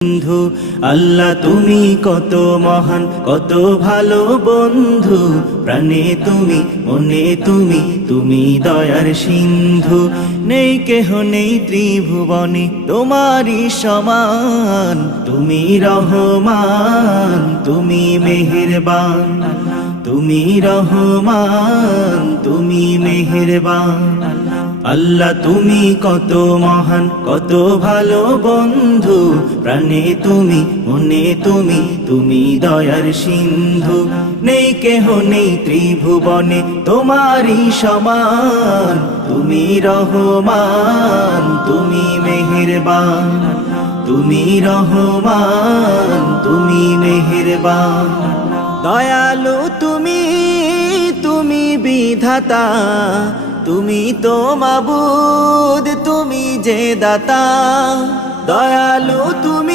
বন্ধু আল্লাহ তুমি কত মহান কত ভালো বন্ধু প্রাণে তুমি মনে তুমি তুমি দয়ার সিন্ধু নেই কেহ নেই ত্রিভুবনে তোমারই সমান তুমি রহমান তুমি মেহেরবান তুমি রহমান তুমি মেহেরবান আল্লাহ তুমি কত মহান কত ভালো বন্ধু প্রাণে তুমি মনে তুমি তুমি দয়ার সিন্ধু নেই কেহ নেই ত্রিভুবনে তোমারই সমান তুমি রহমান তুমি মেহেরবান তুমি রহমান তুমি মেহেরবান দয়ালু তুমি তুমি বিধাতা তুমি তো মাবুদ তুমি যে দাতা দয়ালু তুমি